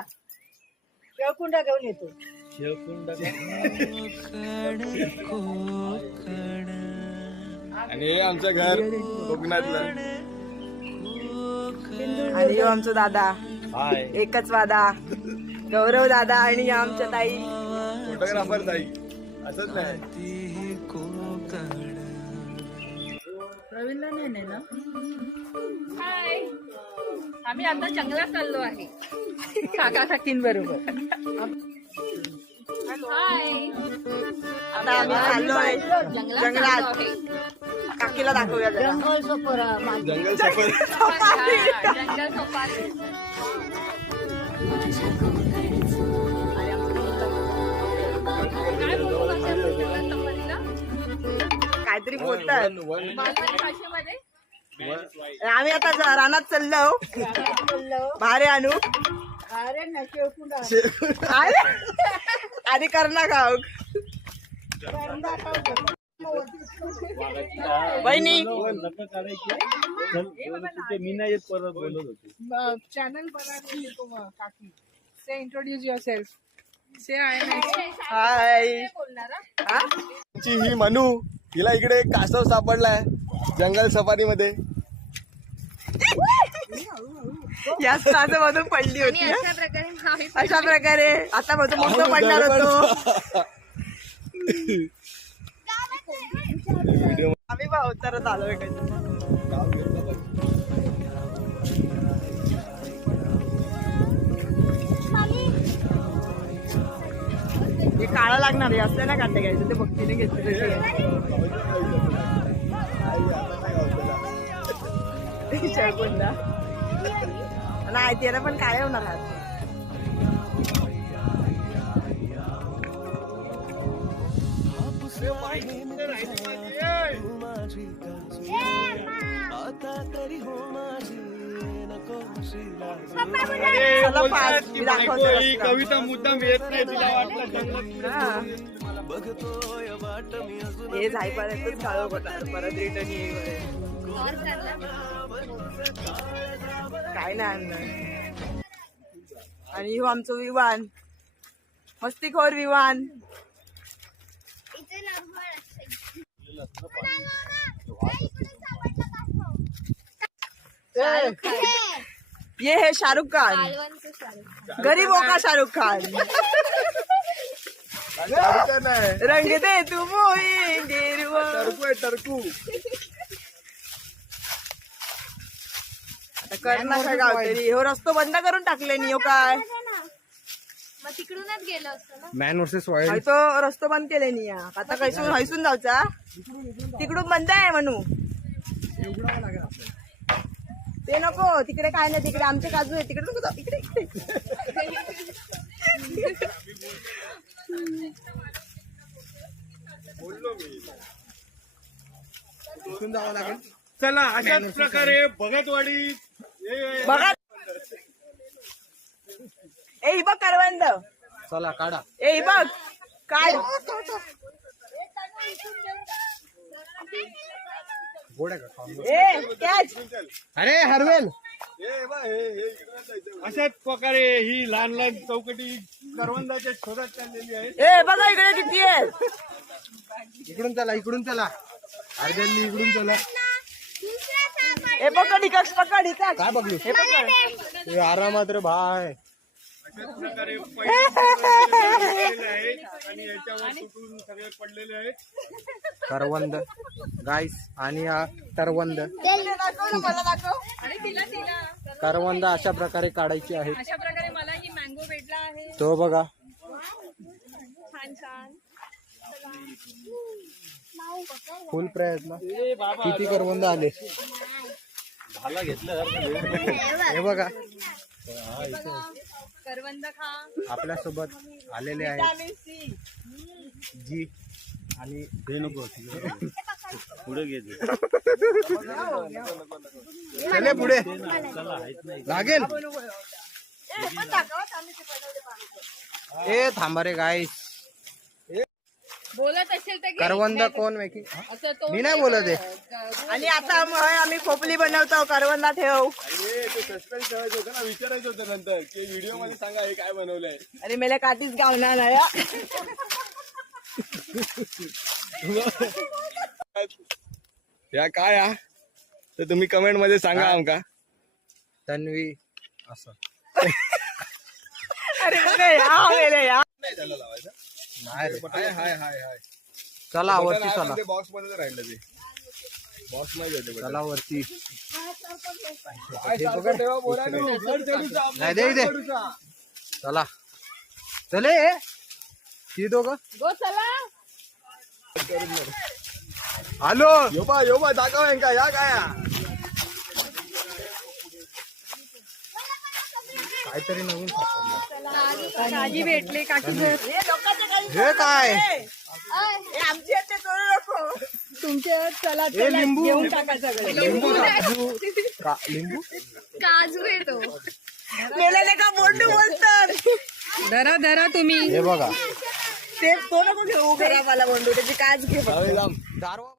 शेवकुंडा घेऊन येतो. आणि हे आमचं घर कोकणातलं. आणि हो आमचा दादा एकच वादा गौरव दादा आणि आमच्या ताई फोटोग्राफर ताई असंच नाही. प्रवीणला नाही ना. हाय, आम्ही आता जंगलात चाललो आहे काका काकींबरोबर. हाय, आता आम्ही चाललोय जंगलात जंगलात. चाललो आहे. काकीला दाखवूया जरा. जंगल सफर जंगल सफर. हा, जंगल सफारी. काय बोलू अशा जंगल सफारीला? काहीतरी बोलतात. मालवणी भाषेमध्ये आम्ही आता रानात चाललो भारे आणू. अरे ना शेवकुंडा आधी करणा खाऊ बहिणी. चॅनल बनवली काकी. Say introduce yourself. Say I am. Hi. बोलणार हा? ही मनू हिला इकडे एक कासव सापडलाय जंगल सफारी मध्ये. याच मधून पडली होती. अशा प्रकारे अशा प्रकारे आता माझं मोठं पडणार होतो. आम्ही भावतारच आलोय कधी. हे काळा लागणार आहे असं ना काटे घ्यायचं ते भक्तीने घेतलं. शेळकुंडा नाही त्याला पण काय होणार आहात. कविता मुद्दाम येत नाही तिला वाटलं. हे जाईपर्यंतच चालू होणार परत रिटर्न येईपर्यंत काय नाही आणणार. आणि हो आमचं विवान मस्तीखोर विवान. ये है शाहरुख खान. गरीब हो का शाहरुख खान. रंग दे तू मोही गेरुआ. टरकू आहे टरकू. करणा काय गावतरी हो रस्तो बंद करून टाकले नी हो काय. मग तिकडूनच गेलो असतो ना. Man versus wild. हाय तो रस्तो बंद केले नी या. आता कैसून हैसून जाऊचा तिकडून बंद आहे म्हणू. ते नको तिकडे काय नाही. तिकडे आमचे काजू आहे तिकडे नको जाऊ. इकडे जावं लागेल. चला अशाच प्रकारे भगतवाडी बघा. ए बघ करवंद. चला काढा. ए बघ काय ए कॅच. अरे हरवेल. अशाच प्रकारे ही लहान लहान चौकटी करवंदाच्या शोधात चाललेली आहे. ए बघा इकडे किती आहे. इकडून चला इकडून चला. अर्ध्यांनी इकडून चला. ए पकड इकड पकड इकड. काय बघू हे पकड. हे आरामात रे भाय. आणि याच्यावर तुटून सगळे पडलेले आहेत करवंद गाईस. आणि हा करवंद. मला दाखव. आणि तिला तिला करवंद अशा प्रकारे काढायची आहे. अशा प्रकारे मला ही मँगो भेटला आहे. तो बघा छान छान. फुल प्रयत्न. किती करवंद आले. हे बघा करवंद खा. आपल्या सोबत आलेले आहेत जी. आणि हे नको पुढे घे. चले पुढे लागेल. ए थांबा रे गाईस. बोलत असेल तर घे. करवंद कोण माहिती असं तो मी नाही बोलत आहे. आणि आता आम्ही खोपली बनवतो करवंदा ठेव. सस्पेन्स ठेवायचं होतं ना, विचारायचं होतं नंतर की व्हिडिओ मध्ये सांगा हे काय बनवलंय. अरे मेले काठीच गावणार नाही हा. या काय हा तर तुम्ही कमेंट मध्ये सांगा आमका. तन्वी असं अरे बघा या मेले या. नाही रे. हाय हाय हाय हाय चला वरती चला. बॉक्स मध्ये राहिलं ते बॉक्स मध्ये होते चला वरती. ठेवा बोला नाही दे दे. चला चले ती दोघं गो चला. आलो. योबा दाखव यांका या काय काहीतरी नवीन सापडलं. काजी भेटले काकी हे लोकांचे काही हे काय हे आमची आहेत ते करू नको. तुमचे चला हे लिंबू घेऊन टाका सगळे. लिंबू काजू लिंबू काजू येतो. मेलेले का बोंडू बोलतात. धरा धरा तुम्ही. हे बघा ते तो नको घेऊ खराब आला बोंडू त्याची काच घे. जाम दारू